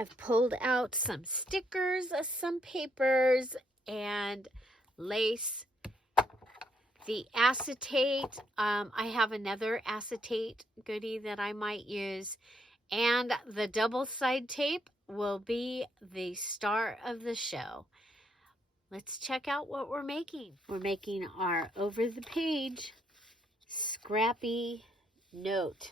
I've pulled out some stickers, some papers, and lace. The acetate, I have another acetate goodie that I might use. And the double side tape will be the star of the show. Let's check out what we're making. We're making our over the page scrappy note.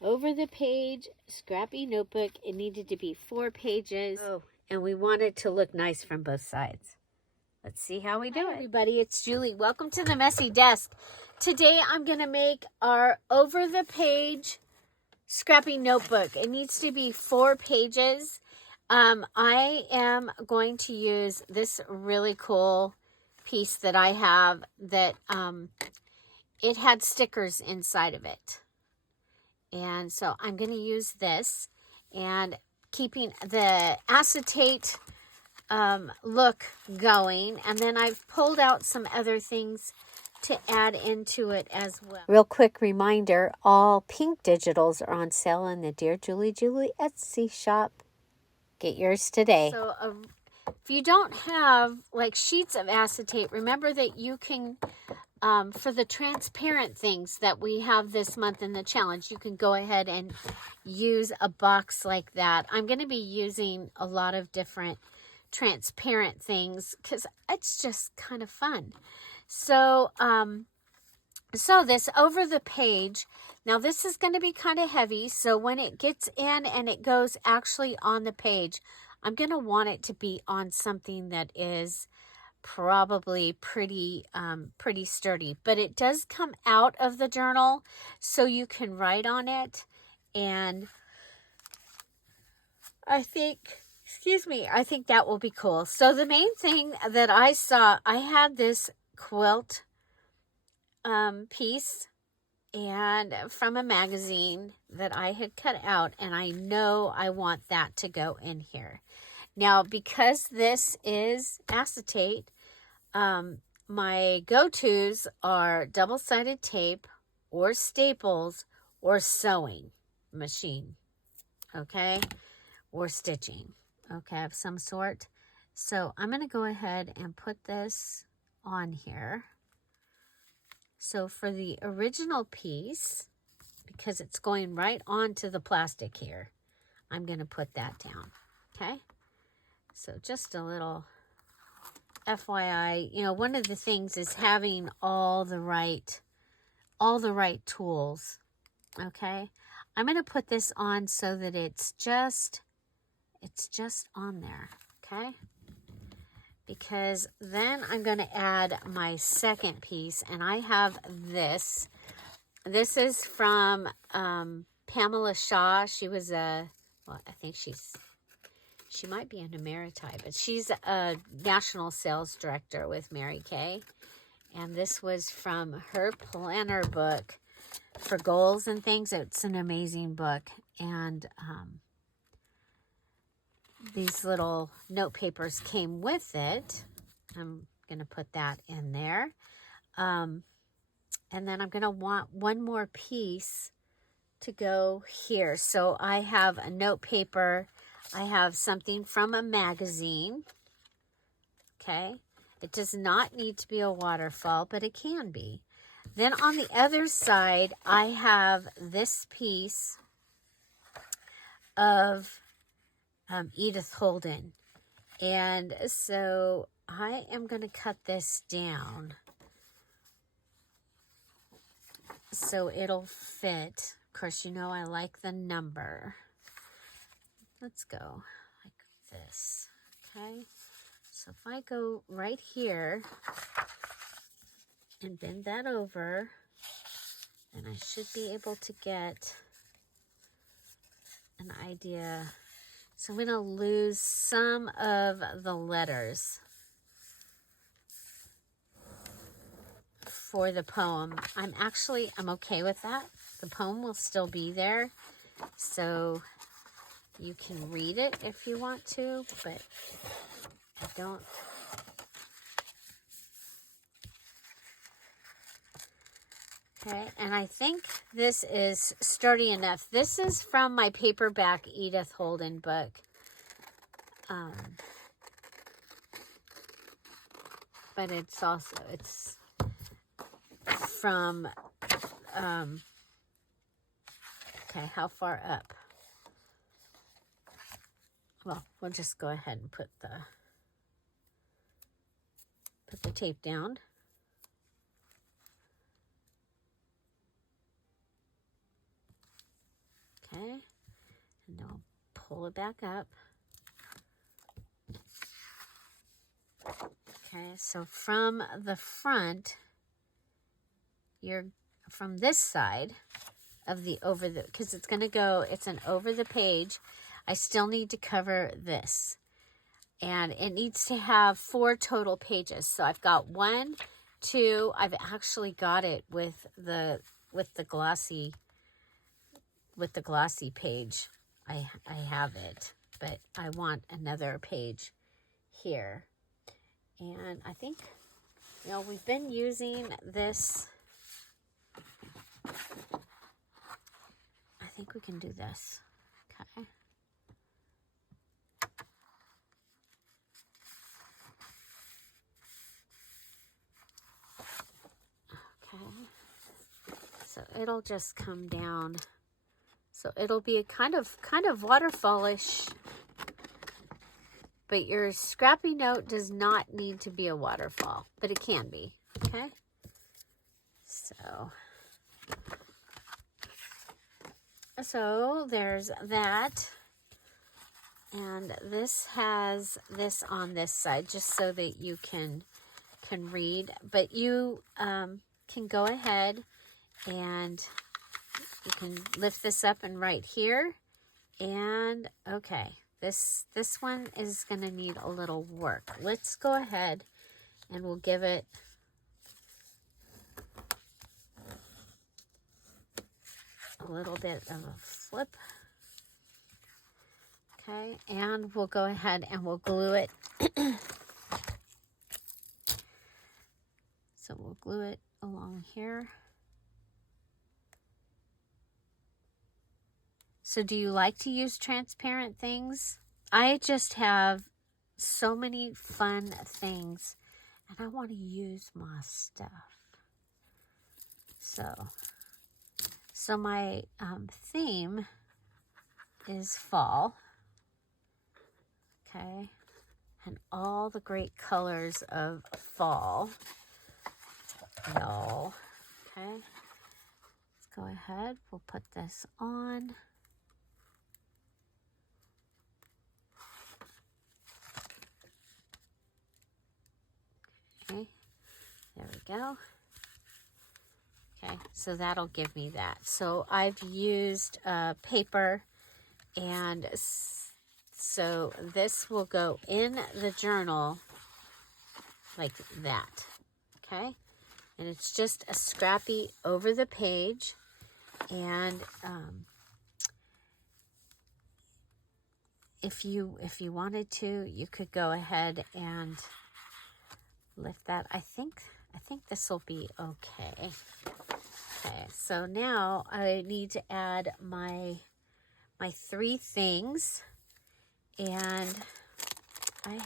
Over the page scrappy notebook. It needed to be 4 pages. Oh, and we want it to look nice from both sides. Let's see how we do it. Hi everybody, it's Julie. Welcome to the Messy Desk. Today I'm going to make our over the page scrappy notebook. It needs to be 4 pages. I am going to use this really cool piece that I have that it had stickers inside of it. And so I'm going to use this and keeping the acetate look going. And then I've pulled out some other things to add into it as well. Real quick reminder, all pink digitals are on sale in the Dear Julie Julie Etsy shop. Get yours today. So if you don't have like sheets of acetate, remember that you can, for the transparent things that we have this month in the challenge, you can go ahead and use a box like that. I'm going to be using a lot of different transparent things because it's just kind of fun. So, so this over the page, now this is going to be kind of heavy. So when it gets in and it goes actually on the page, I'm going to want it to be on something that is probably pretty sturdy, but it does come out of the journal so you can write on it. And I think that will be cool. So the main thing that I saw, I had this quilt piece and from a magazine that I had cut out, and I know I want that to go in here. Now, because this is acetate, my go-tos are double-sided tape or staples or sewing machine, okay, or stitching, okay, of some sort. So I'm going to go ahead and put this on here. So for the original piece, because it's going right onto the plastic here, I'm going to put that down, okay? So just a little FYI, you know, one of the things is having all the right tools, okay? I'm going to put this on so that it's just on there, okay? Because then I'm going to add my second piece, and I have this. This is from Pamela Shaw. She was I think she might be an Emeriti, but she's a national sales director with Mary Kay. And this was from her planner book for goals and things. It's an amazing book. And these little note papers came with it. I'm going to put that in there. And then I'm going to want one more piece to go here. So I have a note paper. I have something from a magazine. Okay. It does not need to be a waterfall, but it can be. Then on the other side, I have this piece of Edith Holden. And so I am going to cut this down so it'll fit. Of course, you know I like the number. Let's go like this, okay? So if I go right here and bend that over, then I should be able to get an idea. So I'm going to lose some of the letters for the poem. I'm okay with that. The poem will still be there, so you can read it if you want to, but I don't. Okay, and I think this is sturdy enough. This is from my paperback Edith Holden book. But it's also, it's from, okay, how far up? Well, we'll just go ahead and put the tape down. Okay, and I'll pull it back up. Okay, so from the front, from this side of the because it's going to go, it's an over the page. I still need to cover this. And it needs to have 4 total pages. So I've got 1, 2, I've actually got it with the glossy page. I have it, but I want another page here. And I think, you know, we've been using this. I think we can do this. Okay. Okay. So it'll just come down. So it'll be a kind of waterfallish. But your scrappy note does not need to be a waterfall, but it can be, okay? So there's that. And this has this on this side, just so that you can read. But you can go ahead and you can lift this up and write here. And, okay. This one is going to need a little work. Let's go ahead and we'll give it a little bit of a flip. Okay, and we'll go ahead and we'll glue it. So we'll glue it along here. So do you like to use transparent things? I just have so many fun things and I want to use my stuff. So my theme is fall. Okay. And all the great colors of fall. No. Okay. Let's go ahead. We'll put this on. Okay, there we go. Okay, so that'll give me that. So I've used paper, and so this will go in the journal like that. Okay, and it's just a scrappy over the page, and if you wanted to, you could go ahead and lift that. I think this will be okay. Okay, so now I need to add my 3 things, and I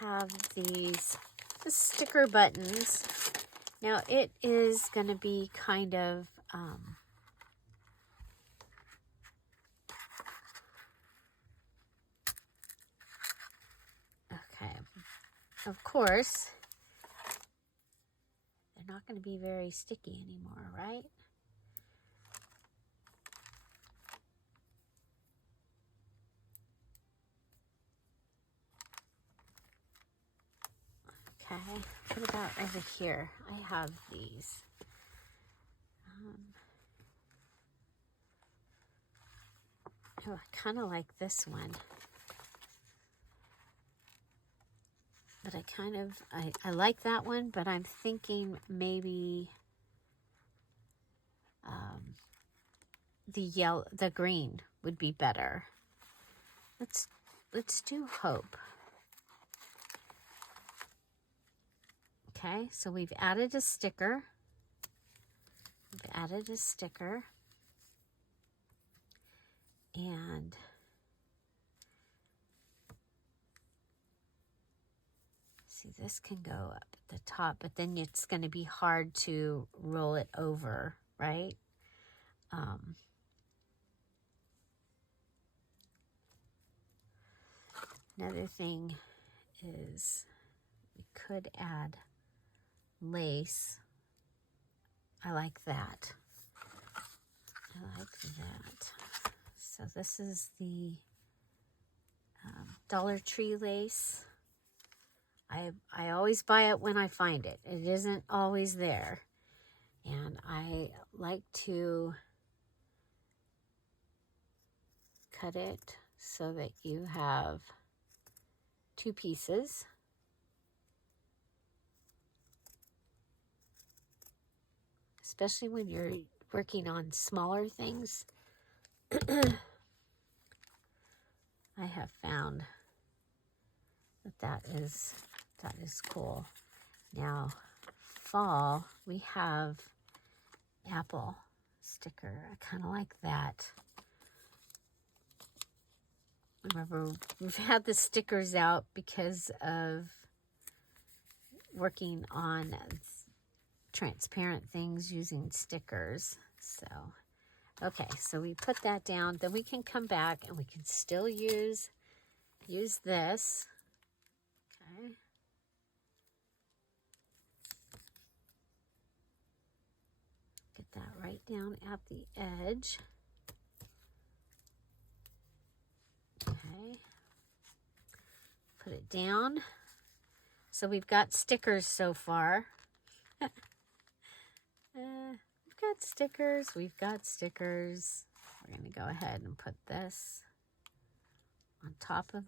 have these sticker buttons. Now it is going to be kind of okay. Of course, they're not going to be very sticky anymore, right? Okay, what about over here? I have these. Oh, I kind of like this one. But I like that one, but I'm thinking maybe the green would be better. Let's do hope. Okay, so we've added a sticker. We've added a sticker. And see, this can go up at the top, but then it's going to be hard to roll it over, right? Another thing is we could add lace. I like that. I like that. So this is the Dollar Tree lace. I always buy it when I find it. It isn't always there. And I like to cut it so that you have 2 pieces. Especially when you're working on smaller things. I have found that is cool. Now, fall, we have apple sticker. I kind of like that. Remember, we've had the stickers out because of working on transparent things using stickers. So, okay, so we put that down. Then we can come back and we can still use this. Okay. Get that right down at the edge. Okay. Put it down. So we've got stickers so far. We've got stickers. We've got stickers. We're going to go ahead and put this on top of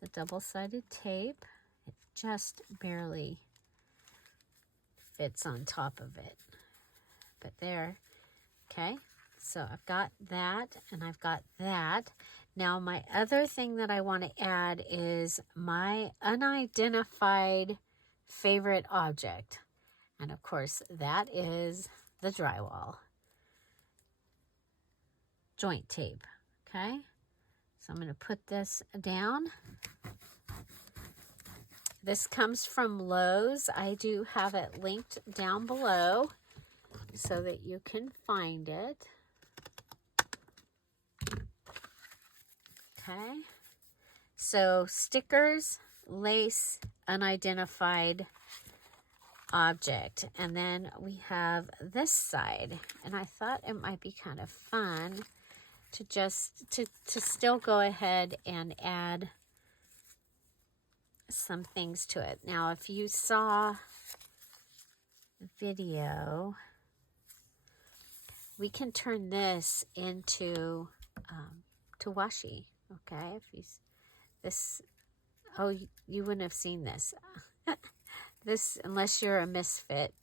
the double-sided tape. It just barely fits on top of it. But there. Okay. So I've got that and I've got that. Now my other thing that I want to add is my unidentified favorite object. And of course that is the drywall joint tape. Okay. So I'm going to put this down. This comes from Lowe's. I do have it linked down below so that you can find it. Okay, so stickers, lace, unidentified object. And then we have this side. And I thought it might be kind of fun to just, to still go ahead and add some things to it. Now, if you saw the video, we can turn this into to washi. Okay, if you wouldn't have seen this. This, unless you're a misfit,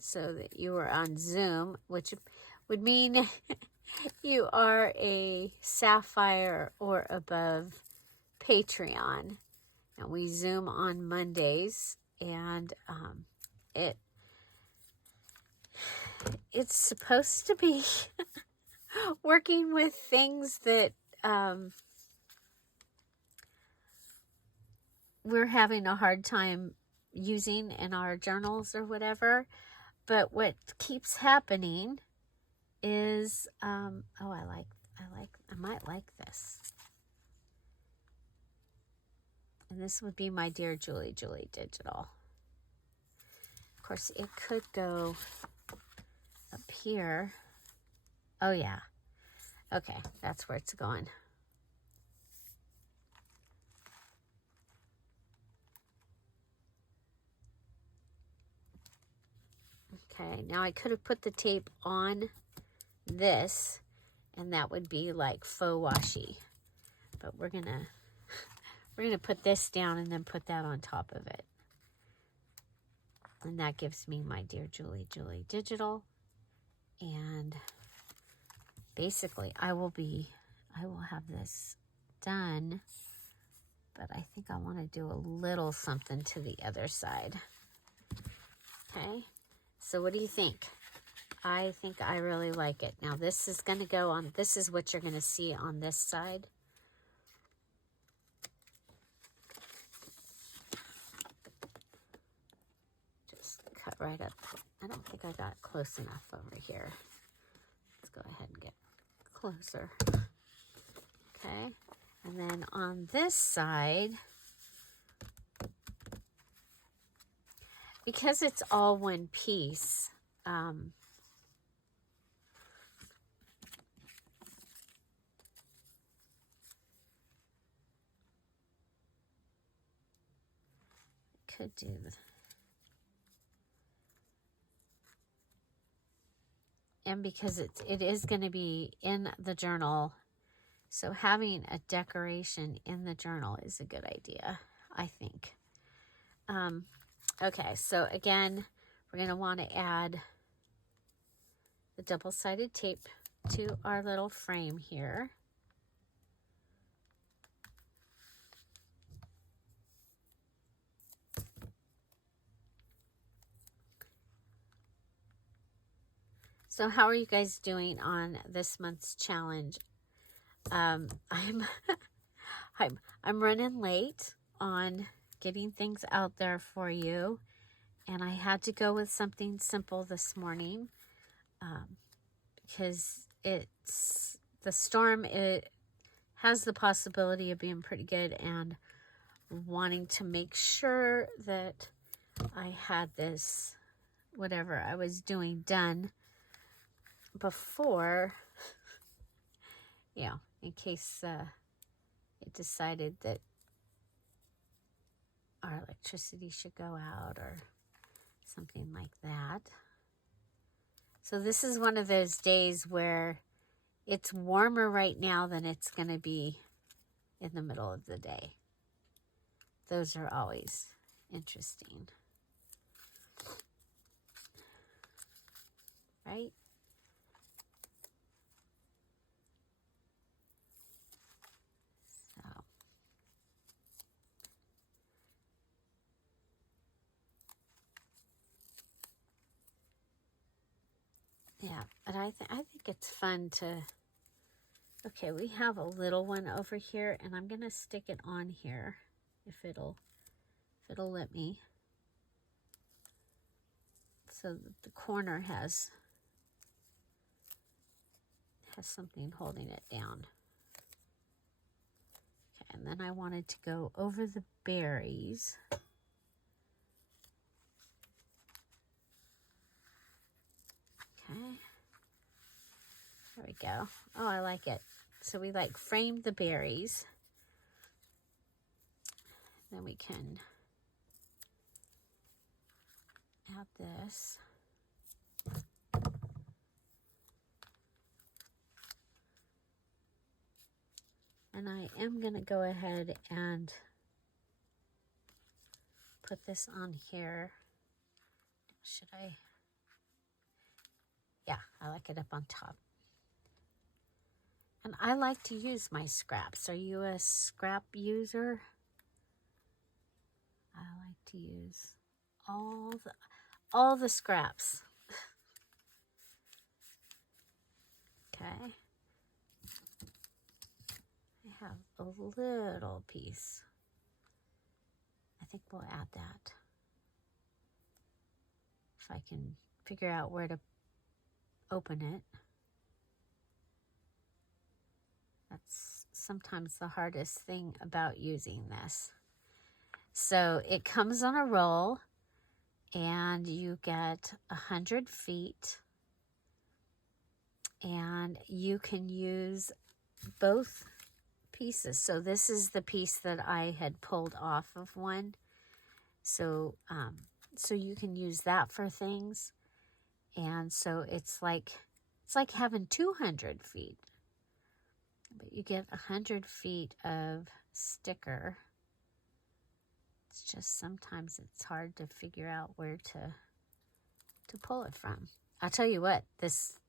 so that you are on Zoom, which would mean you are a Sapphire or above Patreon. And we Zoom on Mondays, and it's supposed to be working with things that we're having a hard time using in our journals or whatever. But what keeps happening is, I might like this. And this would be my Dear Julie Digital. Of course, it could go up here. Oh, yeah. Okay, that's where it's going. Okay, now I could have put the tape on this, and that would be like faux washi. But we're gonna put this down and then put that on top of it. And that gives me my Dear Julie Digital. And basically I will have this done, but I think I want to do a little something to the other side. Okay, so what do you think? I think I really like it. Now this is going to go on, this is what you're going to see on this side. Just cut right up. I don't think I got it close enough over here. Let's go ahead and get closer. Okay, and then on this side, because it's all one piece, could do this. And because it is going to be in the journal, so having a decoration in the journal is a good idea, I think. Okay, so again, we're going to want to add the double-sided tape to our little frame here. So how are you guys doing on this month's challenge? I'm running late on getting things out there for you, and I had to go with something simple this morning because the storm, it has the possibility of being pretty good, and wanting to make sure that I had this, whatever I was doing, done before, in case it decided that our electricity should go out or something like that. So this is one of those days where it's warmer right now than it's going to be in the middle of the day. Those are always interesting, right? So yeah, but I think it's fun to, okay, we have a little one over here, and I'm going to stick it on here if it'll let me. So that the corner has something holding it down. Okay, and then I wanted to go over the berries. Okay. There we go. Oh, I like it. So we frame the berries. Then we can add this. And I am going to go ahead and put this on here. Should I? Yeah, I like it up on top. And I like to use my scraps. Are you a scrap user? I like to use all the scraps. Okay. I have a little piece. I think we'll add that. If I can figure out where to open it. That's sometimes the hardest thing about using this. So it comes on a roll, and you get 100 feet, and you can use both pieces. So this is the piece that I had pulled off of one. So so you can use that for things. And so it's like having 200 feet. But you get 100 feet of sticker. It's just sometimes it's hard to figure out where to pull it from. I'll tell you what, this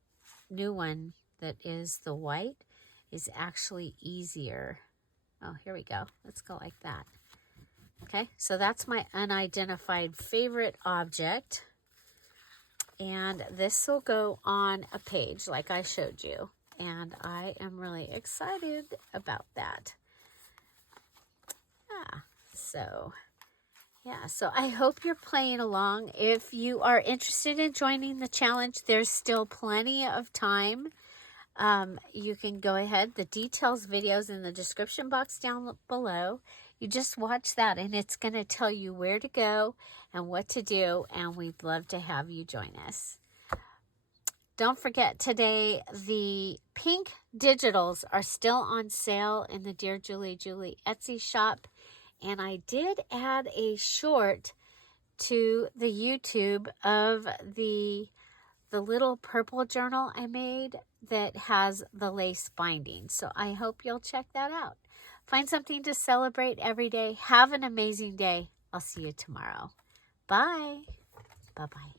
new one that is the white is actually easier. Oh, here we go. Let's go like that. Okay, so that's my unidentified favorite object. And this will go on a page like I showed you. And I am really excited about that. So I hope you're playing along. If you are interested in joining the challenge, there's still plenty of time. You can go ahead. The details video's in the description box down below. You just watch that and it's going to tell you where to go and what to do. And we'd love to have you join us. Don't forget, today the pink digitals are still on sale in the Dear Julie Julie Etsy shop. And I did add a short to the YouTube of the little purple journal I made that has the lace binding. So I hope you'll check that out. Find something to celebrate every day. Have an amazing day. I'll see you tomorrow. Bye. Bye-bye.